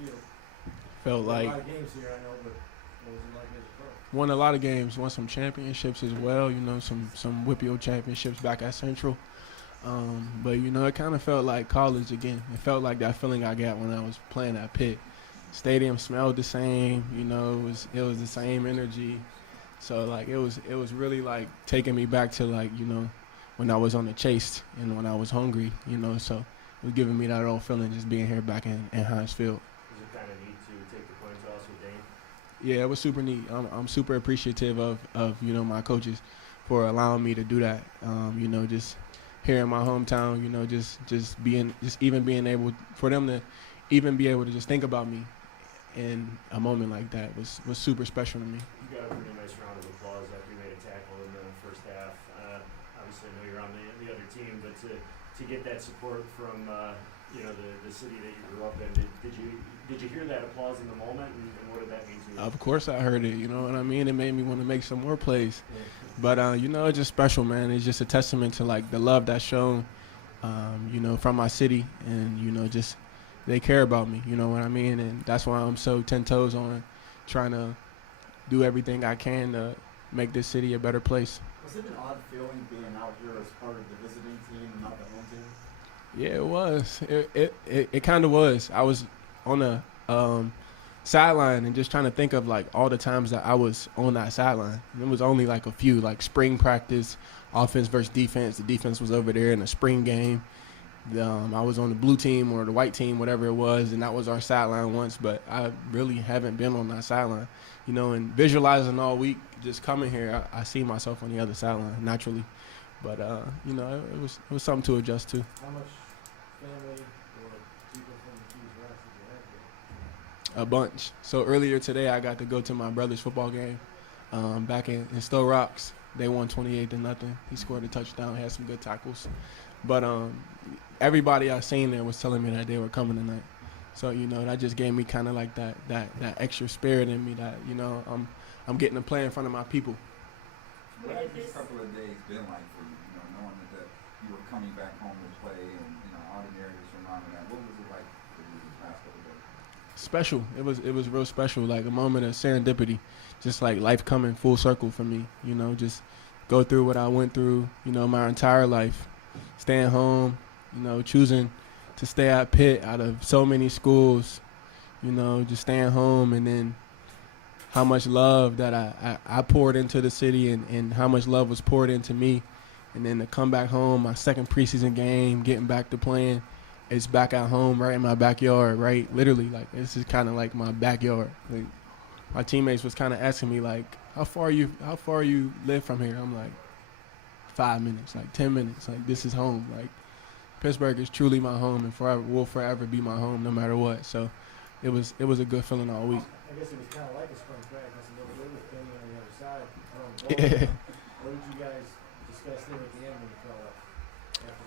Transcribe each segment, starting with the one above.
field? Felt Won like a lot of games here, I know, but what was it like as a pro? won a lot of games, won some championships as well. You know, some Whippio championships back at Central. But you know, it kind of felt like college again. It felt like that feeling I got when I was playing at Pitt. Stadium smelled the same. You know, it was the same energy. So like it was really like taking me back to like, you know, when I was on the chase and when I was hungry. You know, so it was giving me that old feeling just being here back in Heinz Field. Was it kind of neat to take the coin toss with Dane? Yeah, it was super neat. I'm super appreciative of you know, my coaches for allowing me to do that. You know, just here in my hometown, you know, just even being able for them to even be able to just think about me in a moment like that was super special to me. You got a pretty nice round of applause after you made a tackle in the first half. Obviously, I know you're on the other team, but to get that support from you know, the city that you grew up in, did you hear that applause in the moment, and what did that mean to you? Of course I heard it, you know what I mean? It made me want to make some more plays. But, you know, it's just special, man. It's just a testament to, like, the love that's shown, you know, from my city. And, you know, just they care about me, you know what I mean? And that's why I'm so 10 toes on trying to do everything I can to make this city a better place. Was it an odd feeling being out here as part of the visiting team and not the home team? Yeah, it was. It kind of was. I was on the sideline and just trying to think of like all the times that I was on that sideline. And it was only like a few, like spring practice, offense versus defense. The defense was over there in the spring game. I was on the blue team or the white team, whatever it was, and that was our sideline once. But I really haven't been on that sideline, you know. And visualizing all week, just coming here, I see myself on the other sideline naturally. But you know, it was something to adjust to. How much family or people from the Keys Rocks did you have here? A bunch. So earlier today, I got to go to my brother's football game back in Stowe Rocks. They won 28-0. He scored a touchdown, had some good tackles. But everybody I seen there was telling me that they were coming tonight. So, you know, that just gave me kind of like that extra spirit in me that, you know, I'm getting to play in front of my people. What has this couple of days been like for you, you know, knowing that you were coming back home to play and, you know, all the narratives surrounding that? What was it like for you these past couple of days? Special. It was real special, like a moment of serendipity, just like life coming full circle for me, you know, just go through what I went through, you know, my entire life, staying home, you know, choosing to stay at Pitt out of so many schools, you know, just staying home, and then how much love that I poured into the city and how much love was poured into me. And then to come back home, my second preseason game, getting back to playing, it's back at home, right in my backyard, right? Literally, like, this is kind of like my backyard. Like, my teammates was kind of asking me, like, how far you live from here? I'm like, 5 minutes, like 10 minutes. Like, this is home. Like, Pittsburgh is truly my home and will forever be my home no matter what. So it was a good feeling all week. I guess it was kind of like a spring practice a little bit with Kenny on the other side. What did you guys discuss there at the end when you fell up after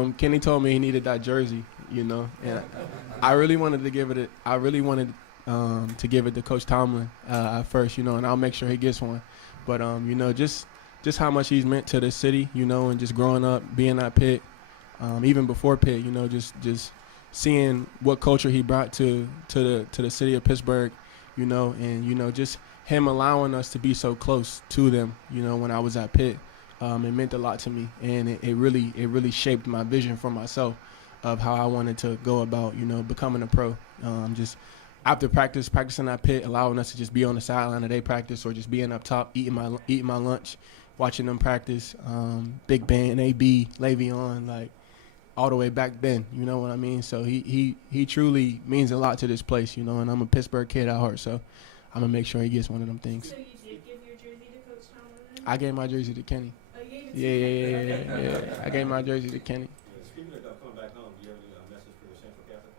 the game? Kenny told me he needed that jersey, you know, and I really wanted to give it. To give it to Coach Tomlin at first, you know, and I'll make sure he gets one. But you know, just how much he's meant to this city, you know, and just growing up, being at Pitt, even before Pitt, you know, just seeing what culture he brought to the city of Pittsburgh, you know, and you know, just him allowing us to be so close to them, you know, when I was at Pitt, it meant a lot to me, and it really shaped my vision for myself of how I wanted to go about, you know, becoming a pro. Just after practicing at Pitt, allowing us to just be on the sideline of their practice or just being up top, eating my lunch, watching them practice, Big Ben, AB, Le'Veon, like all the way back then, you know what I mean? So he truly means a lot to this place, you know, and I'm a Pittsburgh kid at heart, so I'm going to make sure he gets one of them things. So you did give your jersey to Coach Tomlin? I gave my jersey to Kenny. Oh, you gave it to him? Yeah. I gave my jersey to Kenny. Speaking of coming back home, do you have any message for the Central Catholic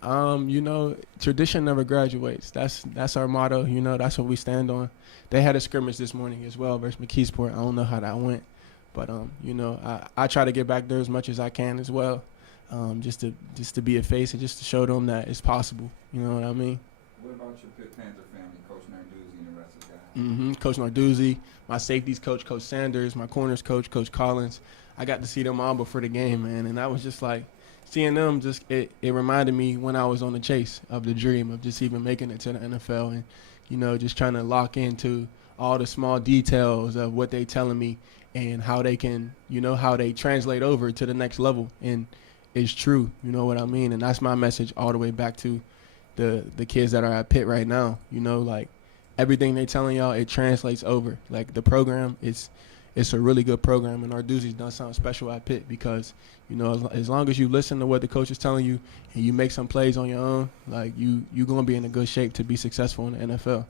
family? You know, tradition never graduates. That's our motto. You know, that's what we stand on. They had a scrimmage this morning as well versus McKeesport. I don't know how that went, but you know, I try to get back there as much as I can as well, just to be a face and just to show them that it's possible. You know what I mean? What about your Pitt Panther family, Coach Narduzzi and the rest of the guys? Coach Narduzzi, my safeties coach, Coach Sanders, my corners coach, Coach Collins. I got to see them all before the game, man, and that was just like seeing them just it reminded me when I was on the chase of the dream of just even making it to the NFL and, you know, just trying to lock into all the small details of what they telling me and how they can, you know, how they translate over to the next level. And it's true, you know what I mean? And that's my message all the way back to the kids that are at Pitt right now. You know, like everything they telling y'all, it translates over. Like the program, it's a really good program, and Arduzzi's done something special at Pitt because, you know, as long as you listen to what the coach is telling you and you make some plays on your own, like you're going to be in a good shape to be successful in the NFL.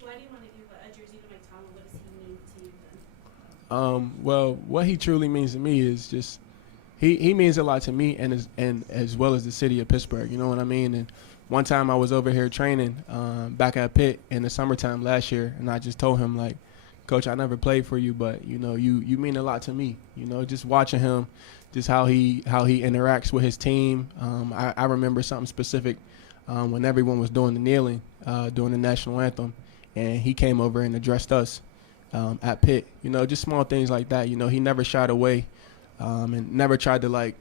Why do you want to give a jersey to Mike Tomlin? What does he mean to you then? Well, what he truly means to me is just he means a lot to me and as well as the city of Pittsburgh. You know what I mean? And one time I was over here training back at Pitt in the summertime last year, and I just told him, like, Coach, I never played for you, but, you know, you mean a lot to me. You know, just watching him, just how he interacts with his team. I remember something specific when everyone was doing the kneeling during the national anthem, and he came over and addressed us at Pitt. You know, just small things like that. You know, he never shied away and never tried to, like,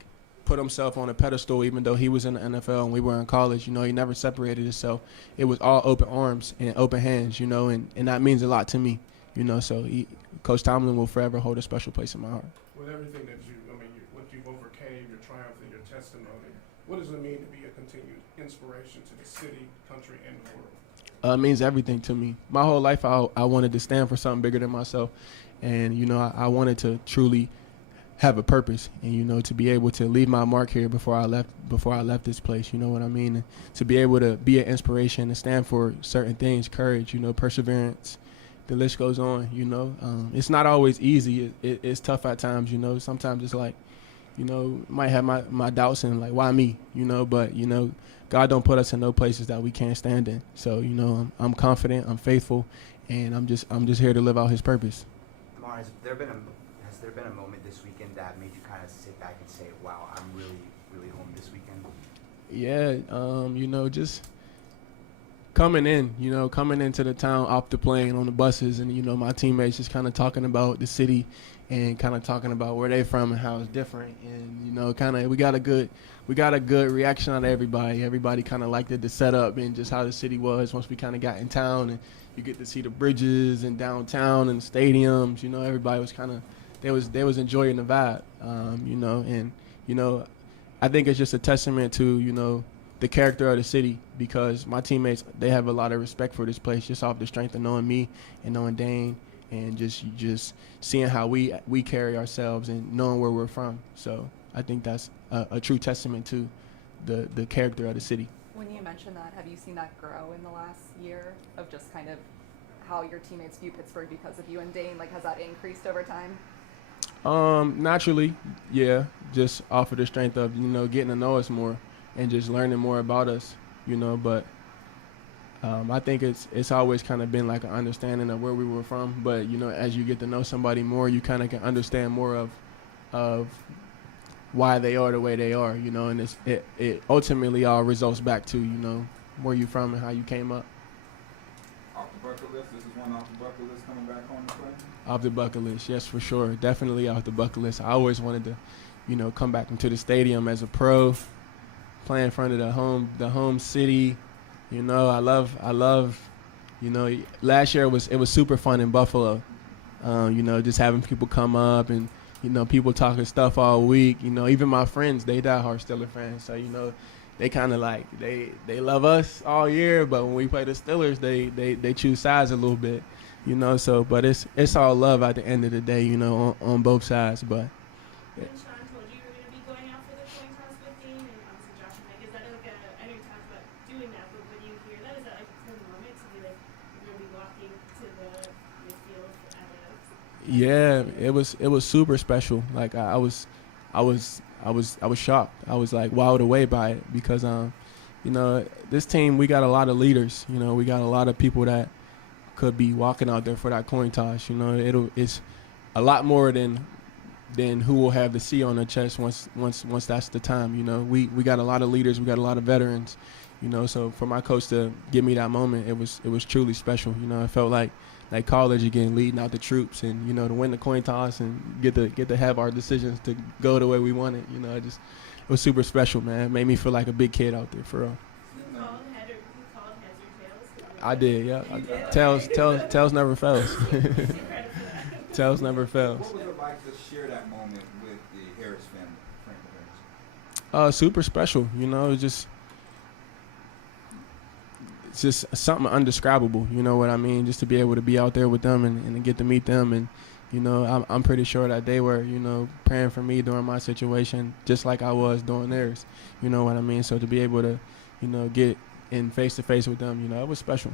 put himself on a pedestal even though he was in the NFL and we were in college. You know, he never separated himself. It was all open arms and open hands, you know, and that means a lot to me. You know, so Coach Tomlin will forever hold a special place in my heart. With everything that what you've overcame, your triumph and your testimony, what does it mean to be a continued inspiration to the city, country, and the world? It means everything to me. My whole life, I wanted to stand for something bigger than myself, and you know, I wanted to truly have a purpose, and you know, to be able to leave my mark here before I left this place. You know what I mean? And to be able to be an inspiration and stand for certain things, courage, you know, perseverance. The list goes on, you know. It's not always easy. It's tough at times, you know. Sometimes it's like, you know, might have my doubts and like, why me, you know. But, you know, God don't put us in no places that we can't stand in. So, you know, I'm confident, I'm faithful, and I'm just here to live out His purpose. Damar, has there been a moment this weekend that made you kind of sit back and say, wow, I'm really, really home this weekend? Yeah, you know, just coming into the town off the plane on the buses, and, you know, my teammates just kind of talking about the city and kind of talking about where they from and how it's different. And, you know, kind of we got a good reaction out of everybody. Everybody kind of liked it, the setup and just how the city was once we kind of got in town, and you get to see the bridges and downtown and stadiums. You know, everybody was kind of they was enjoying the vibe. You know, and, you know, I think it's just a testament to, you know, the character of the city, because my teammates, they have a lot of respect for this place just off the strength of knowing me and knowing Dane, and just seeing how we carry ourselves and knowing where we're from. So I think that's a true testament to the character of the city. When you mention that, have you seen that grow in the last year of just kind of how your teammates view Pittsburgh because of you and Dane? Like, has that increased over time? Naturally, yeah, just off of the strength of, you know, getting to know us more and just learning more about us, you know. But I think it's always kind of been like an understanding of where we were from. But, you know, as you get to know somebody more, you kind of can understand more of why they are the way they are, you know. And it ultimately all results back to, you know, where you from and how you came up. Off the bucket list, this is one off the bucket list coming back home to play? Off the bucket list, yes, for sure. Definitely off the bucket list. I always wanted to, you know, come back into the stadium as a pro, play in front of the home city. You know, I love, you know, last year it was super fun in Buffalo. You know, just having people come up and, you know, people talking stuff all week. You know, even my friends, they diehard Steeler fans. So, you know, they kind of like, they love us all year, but when we play the Steelers, they choose sides a little bit, you know. So, but it's all love at the end of the day, you know, on both sides. But When Sean told you were going to be going out for the coin toss with Dane, and obviously Josh and Mike, is that like I know you talked about doing that, but when you hear that, is that like a cool moment to be like, you're going to be walking to the field at a... yeah, it was super special. Like I was shocked. I was like wowed away by it because you know, this team, we got a lot of leaders. You know, we got a lot of people that could be walking out there for that coin toss. You know, it's a lot more than who will have the C on their chest once that's the time. You know, we got a lot of leaders, we got a lot of veterans, you know. So for my coach to give me that moment, it was truly special. You know, it felt like college again, leading out the troops, and, you know, to win the coin toss and get to have our decisions to go the way we want it. You know, was super special, man. It made me feel like a big kid out there, for real. Who called heads or tails? I did, yeah. You did? Tails never fails. Credit for that. Tails never fails. What was it like to share that moment with the Harris family, Frank Harris? Super special, it's just something undescribable, you know what I mean? Just to be able to be out there with them and to get to meet them. And, I'm pretty sure that they were, praying for me during my situation, just like I was during theirs, you know what I mean? So to be able to, get in face-to-face with them, it was special.